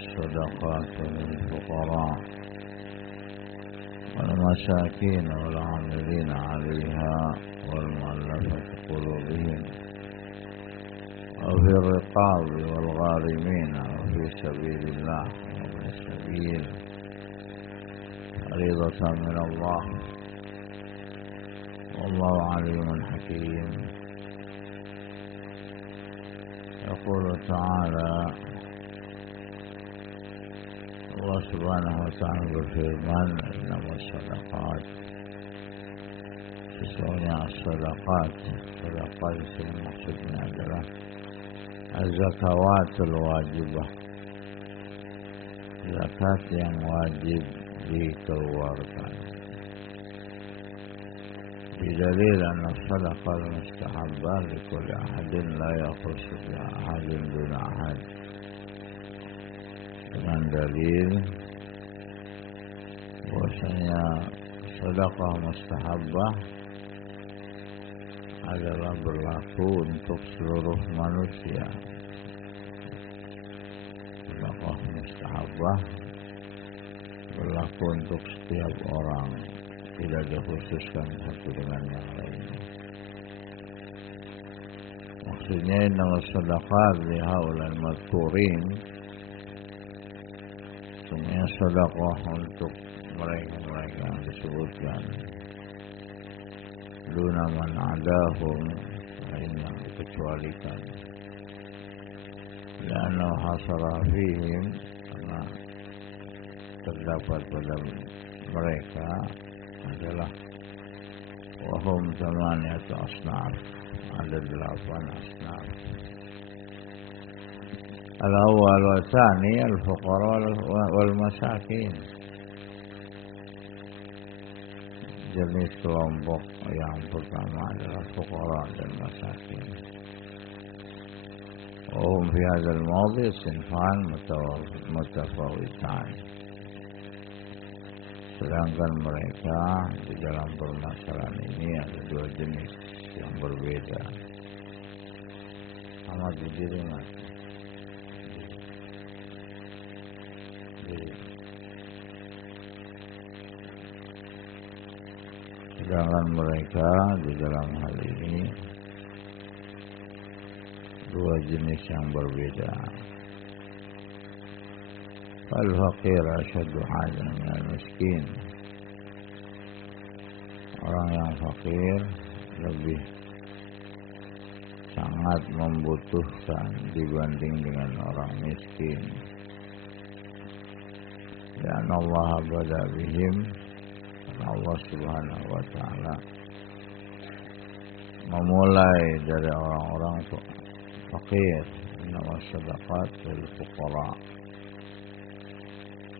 الصدقات للفقراء والمساكين والعاملين عليها والمؤلفة قلوبهم وفي الرقاب والغارمين وفي سبيل الله وفي السبيل فريضة من الله والله عليم حكيم. يقول تعالى الله سبحانه وتعالى berfirman إنما الصدقات sesungguhnya sedekah itu maksudnya adalah az-zakawatul wajibah, zakat yang wajib dikeluarkan. Bidalil anna sadaqah mustahabbah likulli ahadin la yakhussu bi ahadin duna ahad. Dengan dalil bahwasanya sedekah mustahabbah adalah berlaku untuk seluruh manusia. Sedekah mustahabbah berlaku untuk setiap orang, tidak dikhususkan satu dengan yang lainnya. Maksudnya inna sadaqat li haulal madhkurin, semuanya sedekah untuk mereka yang disebutkan, duna man adahum, lain yang dikecualikan, karena hasara fihim, karena terdapat pada mereka adalah wahum thamaniyatu asnaf, ada 8 asnaf. Al-awwal wa tsani al-fuqara wal masakin. Jenis kelompok yang pertama adalah fuqara dan masakin. Wahum fi hadzal mawdi' sinfan mutafawitan. Sedangkan mereka di dalam permasalahan ini ada 2 jenis yang berbeda. Amat berdiri mas. Sedangkan mereka di dalam hal ini 2 jenis yang berbeda. Al-faqir asyaddu hajatan minal miskin. Orang yang fakir lebih sangat membutuhkan dibanding dengan orang miskin. Dan Allah bada bihim, Allah subhanahu wa ta'ala memulai dari orang-orang fakir. Innama sadaqat lil fuqara,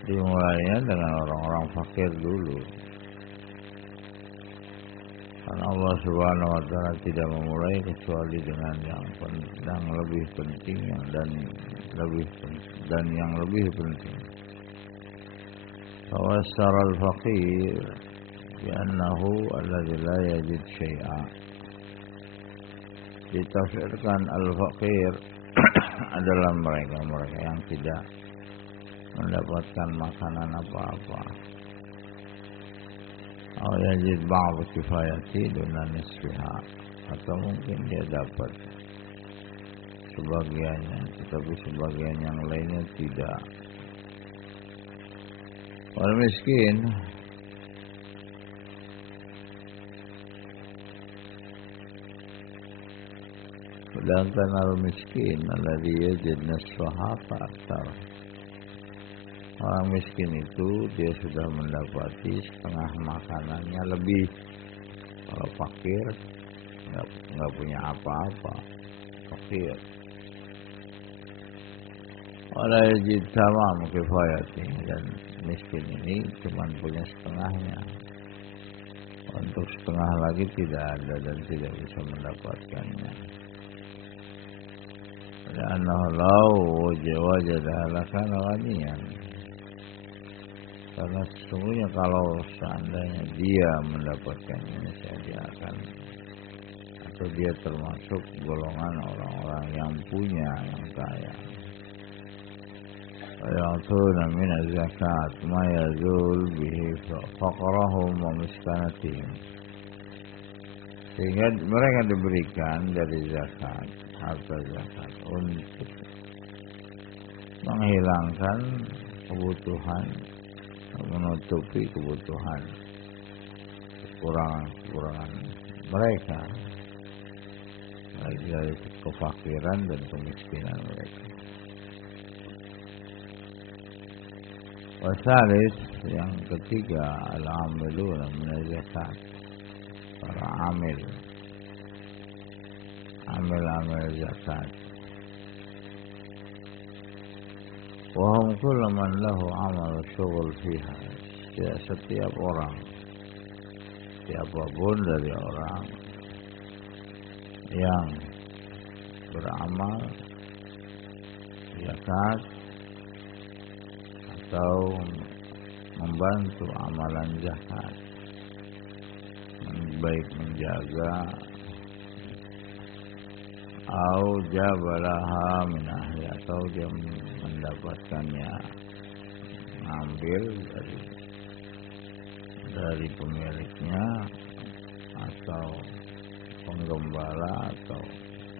dimulainya dengan orang-orang fakir dulu, karena Allah subhanahu wa ta'ala tidak memulai kecuali dengan yang lebih penting dan yang lebih penting. Fawassara al-faqir bi'annahu alladhi la yajid syai'a. Ditafsirkan al-faqir adalah mereka yang tidak mendapatkan makanan apa-apa. Atau yajid ba'd kifayati duna nisfiha, atau mungkin dia dapat sebagiannya tetapi sebagian yang lainnya tidak. Wal miskin, sedangkan al-miskin alladhi yajid nisfaha fa'aktar. Orang miskin itu dia sudah mendapati setengah makanannya lebih. Kalau fakir nggak punya apa-apa, fakir. Wala yajid tamam kifayati, dan miskin ini cuma punya setengahnya. Untuk setengah lagi tidak ada dan tidak bisa mendapatkannya. Karena law wajada lakana ghaniyan. Karena sesungguhnya kalau seandainya dia mendapatkannya, dia akan, atau dia termasuk golongan orang-orang yang punya, yang kaya. ويعطون من الزكاة ما يزول به فقرهم ومسكنتهم, sehingga mereka diberikan dari zakat, harta zakat untuk menghilangkan kebutuhan, menutupi kebutuhan, kekurangan mereka, baik dari kefakiran dan kemiskinan mereka. Wasalis, yang ketiga, al-amiluna min zakat, para amil zakat. Wahum kullu man lahu amal syughul fiha, setiap orang, siapapun dari orang yang beramal zakat atau membantu amalan zakat, baik menjaga atau jabalaha min ahli, atau dia mendapatkannya, mengambil dari pemiliknya, atau penggembala, atau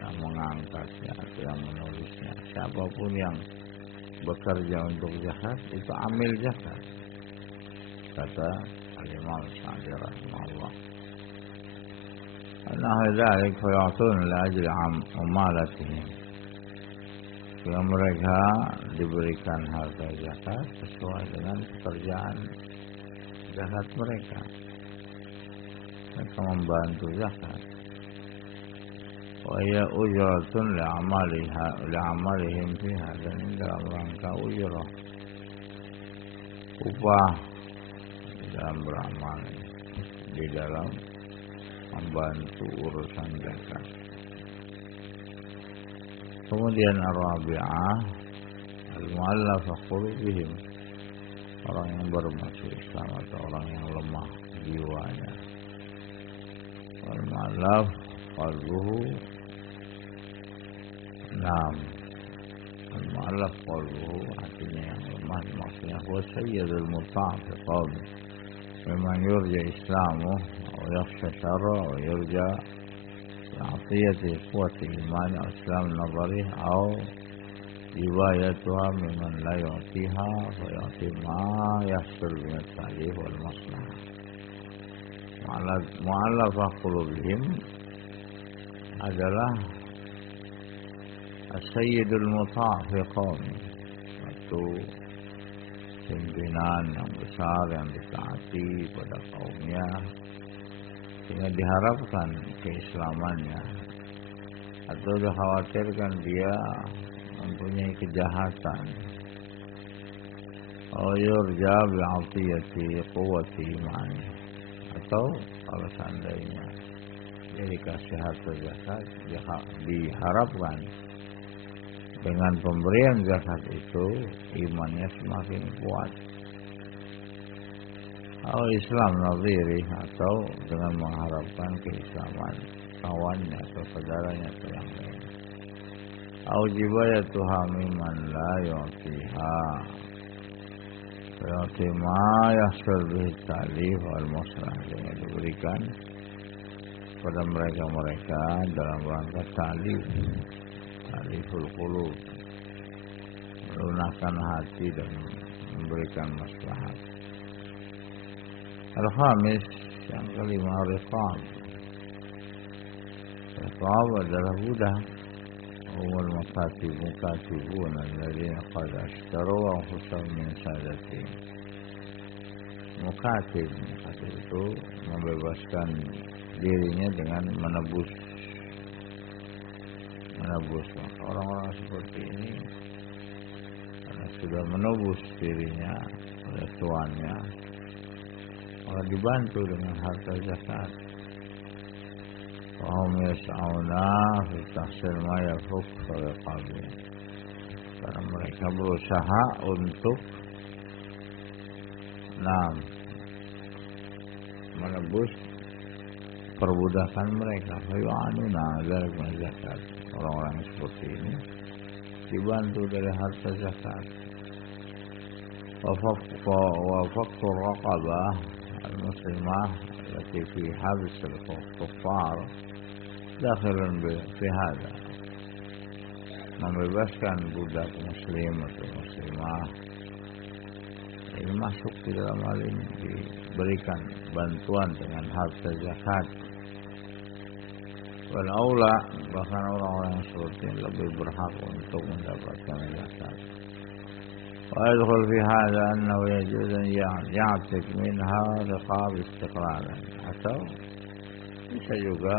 yang mengangkatnya, atau yang menulisnya, siapapun yang bekerja untuk zakat itu amil zakat, kata Al-Imam Sa'di rahimahullah. Anna dzalik fa ya'tun li ajli amalatihim, yang mereka diberikan harta zakat sesuai dengan pekerjaan zakat mereka membantu zakat. Wa ya ujratun li'amalihim fiha, dan dalam rangka ujrah, upah dalam beramal di dalam membantu urusan zakat. Kemudian ar-rabi'ah al-mu'allafah qulubihim, orang yang baru masuk Islam atau orang yang lemah jiwanya. Al-mu'allaf qalbuhu, nam, al-mu'allaf qalbuhu artinya yang lemah, maksudnya huwa sayyidul muta' fi qawmi, memang yurja islamu wa yakhsha syarra wa yurja atiyati quwwati iman atau islam nazarih atau riwayatuha mimman la yu'tiha wa yu'ti ma yahsul min at-ta'lif wal maslahah. Mu'allafah qulubihim adalah as-sayyidul muta' fi qawmi, satu pimpinan yang besar yang ditaati pada kaumnya, sehingga diharapkan keislamannya atau dikhawatirkan dia mempunyai kejahatan. Aw yurja bi'atiyati quwwati iman, atau kalau seandainya dia dikasih harta zakat, diharapkan dengan pemberian zakat itu imannya semakin kuat. Atau Islam naziri, atau dengan mengharapkan keislaman kawannya atau saudaranya atau yang lain. Atau jibayatuha mimman la yu'tiha yu'ti ma yahsul bihi ta'lif wal maslahah, yang diberikan pada mereka dalam rangka ta'liful qulub, melunakkan hati dan memberikan maslahat. Al-khamis, yang kelima, riqab. Riqab adalah budak. Umul mukatibun alladzina qad ashtaru anfusahum min sadatihim. Mukatib itu membebaskan dirinya dengan menebus. Orang-orang seperti ini karena sudah menebus dirinya oleh tuannya, maka dibantu dengan harta zakat. Wahum yas'auna fi tahsil ma yafuk riqabihim, karena mereka berusaha untuk menebus perbudakan mereka. Fayu'anuna dzalika zakat, orang-orang seperti ini dibantu dari harta zakat. وفك الرقبة المسلمة التي في حبس الكفار داخل في هذا, membebaskan budak muslim atau muslimah ini masuk di dalam hal ini, diberikan bantuan dengan harta zakat. Wal aula, bahkan orang-orang yang seperti ini lebih berhak untuk mendapatkan zakat. Wa yadkhul fi hadha annahu yajuz an ya'tik minha riqab istiqlalan, atau bisa juga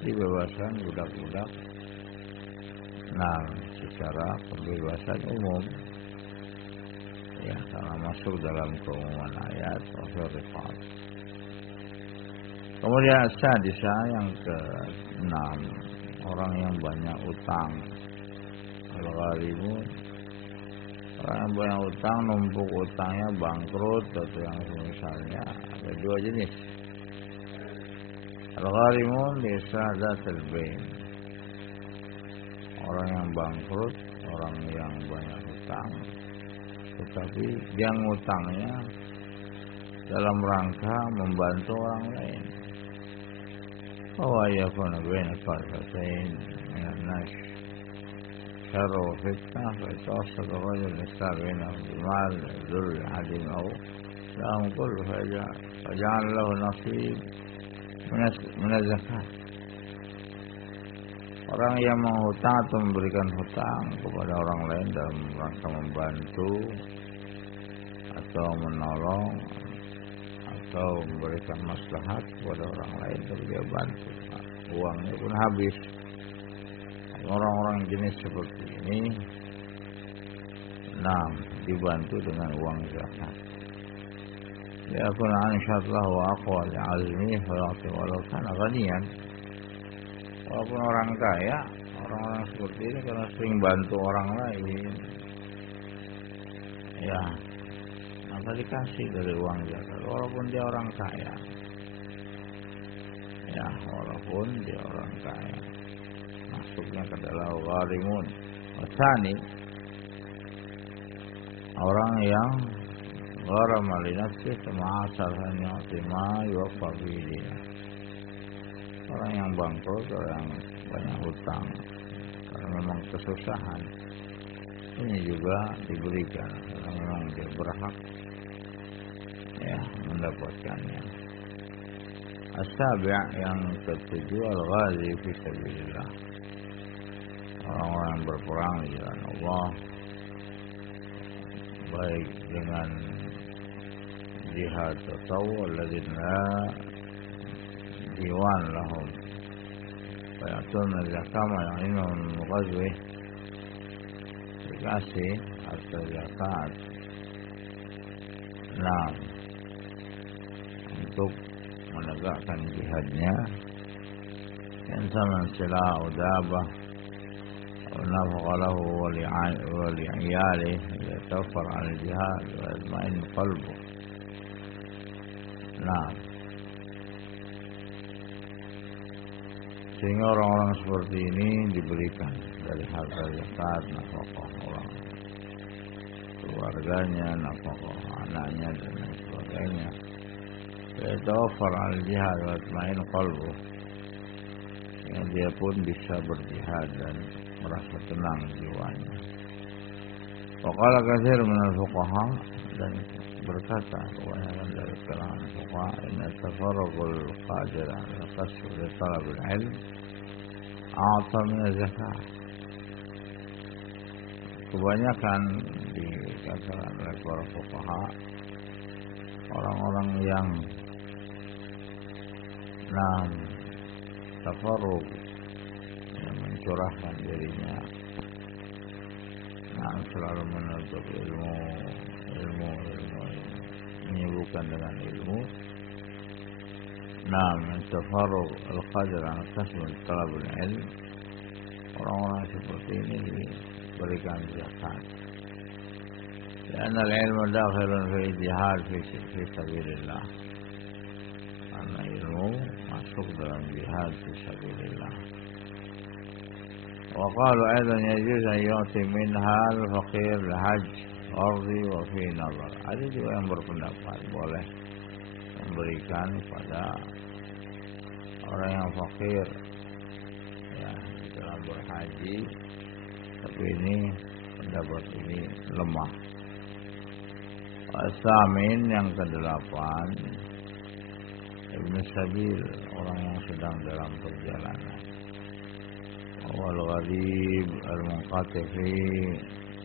dibebaskan budak-budak secara pembebasan umum, ya, karena masuk dalam keumuman ayat riqab. Kemudian sadisa, yang ke-6, orang yang banyak utang. Al-gharimun, orang yang banyak utang, numpuk utangnya, bangkrut atau yang misalnya. Ada dua jenis. Al-gharimun laysa dzatul bain, orang yang bangkrut, orang yang banyak utang, tetapi yang utangnya dalam rangka membantu orang lain. Bahwa yakun baina farqatain min an-nas syarru fitnah fa yatawassal ar-rajul yastar bainahum bil-mal dhul adim aw lahum kullu faja'al lahu nasib min az-zakat. Orang yang menghutang atau memberikan hutang kepada orang lain dalam rangka membantu atau menolong atau memberikan maslahat kepada orang lain, tapi dia bantu, uangnya pun habis. Orang-orang jenis seperti ini dibantu dengan uang zakat. Ya kun ansyatlah wa aqwa li'azmi fa ya'ti walau kana ghaniyan. Walaupun orang kaya, orang-orang seperti ini karena sering bantu orang lain, ya, maka dikasih dari uang zakat, walaupun dia orang kaya. Ya, walaupun dia orang kaya, masuknya ke dalam gharimun. Wasani, orang yang gharama li nafsihi ma'asal an yu'tima yuwaffa bihi. Orang yang bangkrut, orang yang banyak hutang karena memang kesusahan, ini juga diberikan karena memang dia berhak, ya, mendapatkannya. As-sabi', yang ke-7, al-ghazi fi sabilillah, orang-orang yang berperang di jalan Allah, baik dengan jihad tatawwu alladzina diwan lahum fayatun al-zakama ya'inun ghazwih, dikasih harta zakat untuk menegakkan jihadnya. Yang sama sila udabah nafaqa lahu wa li'iyalih yatawaffar al-jihad wa yatma'in qalbuh. Sehingga orang-orang seperti ini diberikan dari harta zakat, nafkah orang keluarganya, nafkah anaknya dan lain sebagainya. Yatawaffar al-jihad wa yatma'in qalbuh, sehingga dia pun bisa berjihad dan merasa tenang jiwanya. Wa qala katsir min al-fuqaha, dan berkata kebanyakan dari kalangan fuqaha, inna tafarruqul qadir ala qasr li talab al-ilm a'ta min az-zakah. Kebanyakan dikatakan oleh para fuqaha, orang-orang yang tafarruq, yang mencurahkan dirinya, selalu menuntut ilmu, menyibukkan dengan ilmu. Tafarruq al-qadir an kasb talab al-ilm, orang-orang seperti ini diberikan zakat. Karena ilmu dakhilun fi jihad fi sabilillah, karena ilmu masuk dalam jihad fi sabilillah. Wa qalu aidan yajuz an yu'ti minha al-faqir al-hajj ardi wa fi nazar. Ada juga yang berpendapat boleh memberikan pada orang yang fakir ya dalam berhaji, tapi ini pendapat ini lemah. Asamin yang kedelapan, Ibn Sabil, orang yang sedang dalam perjalanan. Wal gharib al-munqati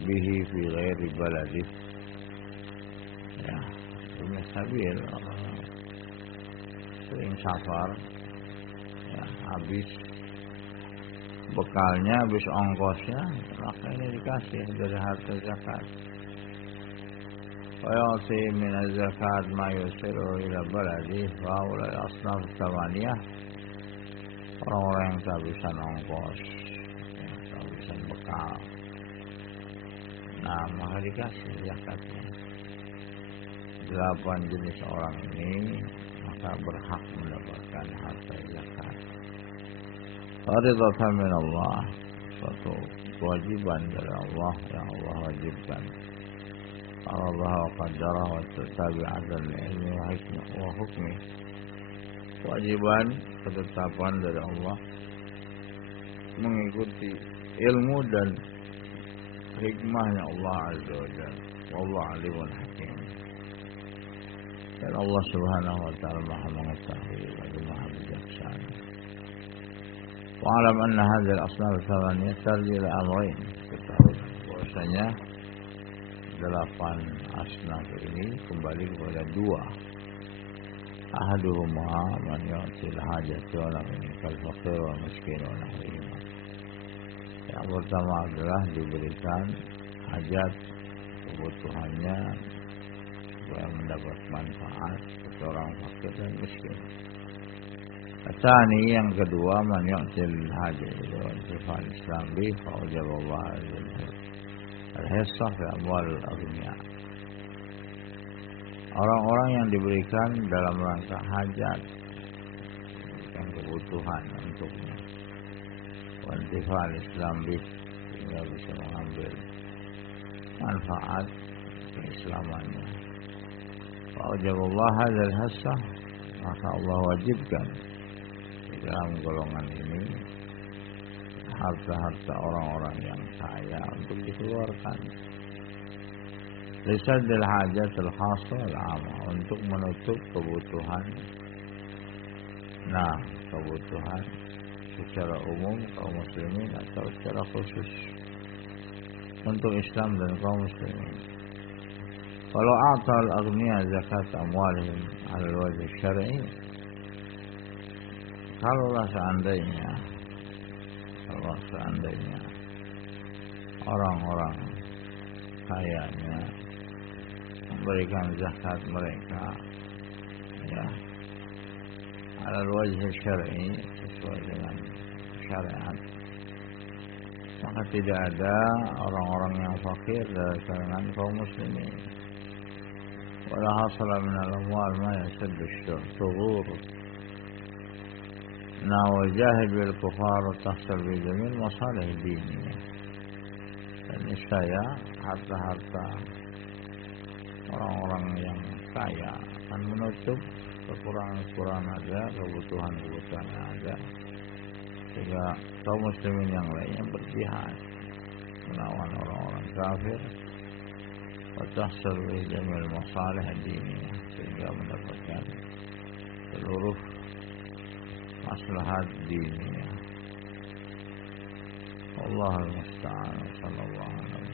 bihi fi ghairi baladih. Ya, Ibn Sabil sering safar, ya, habis bekalnya, habis ongkosnya, maka ini dikasih dari harta zakat. ويعطي من الزكاة ما يوصله إلى بلده فهؤلاء الأصناف الثمانية orang-orang yang kehabisan ongkos, kehabisan bekal. Nah, maka dikasih zakatnya. 8 jenis orang ini maka berhak mendapatkan harta zakat. Faridatan min Allah, suatu kewajiban dari Allah yang Allah wajibkan. Allah qaddara wa tabi'atan ilmi wa hukmi. Kewajiban ketetapan dari Allah mengikuti ilmu dan hikmahnya Allah Azza wa Jalla. Wallahu alimun hakim. Dan Allah Subhanahu wa taala Maha mengetahui lagi Maha bijaksana. Wa alam anna hadhihi al-asnaf al-thamaniyah tarji ila amrayn. Ketahui bahwasanya 8 asnaf ini kembali kepada 2. Ahaduhuma man yu'til hajati wa lam yakul faqir wa miskin wa nahwihima. Yang pertama adalah diberikan hajat kebutuhannya supaya mendapat manfaat bagi orang fakir dan miskin. Tsani yang kedua man yu'til hajati wa intifal Islam bi fa wajaballahu al-hissah fi amwal al-aghniya. Orang-orang yang diberikan dalam rangka hajat, yang kebutuhan untuknya, wantifal Islam bih, sehingga bisa mengambil manfaat keislamannya. Wajibullah hadzal hassah, maka Allah wajibkan di dalam golongan ini harta-harta orang-orang yang kaya untuk dikeluarkan. Lisadil hajatul khassa wal 'amma, untuk menutup kebutuhan. Nah, kebutuhan secara umum kaum muslimin atau secara khusus untuk Islam dan kaum muslimin. Kalau a'tal aghniya zakat amwalihim 'ala al-wajh syar'i, kalau seandainya orang-orang kayanya memberikan zakat mereka ya alal wajh syar'i, sesuai dengan syariat, maka tidak ada orang-orang yang fakir dari kalangan kaum muslimin. Wala hasala min al-amwal ma yasuddu ash-shughur. Wajahid bil kufar tahsil bi jamil masalih diniyah. Dan niscaya harta-harta orang-orang yang kaya akan menutup kekurangan-kekurangan ada, kebutuhan-kebutuhan yang ada, sehingga kaum muslimin yang lainnya berjihad melawan orang-orang kafir. Tahsil bi jamil masalih diniyah, sehingga mendapatkan seluruh maslahat diniyah. Allahul musta'an. Sallallahu alaihi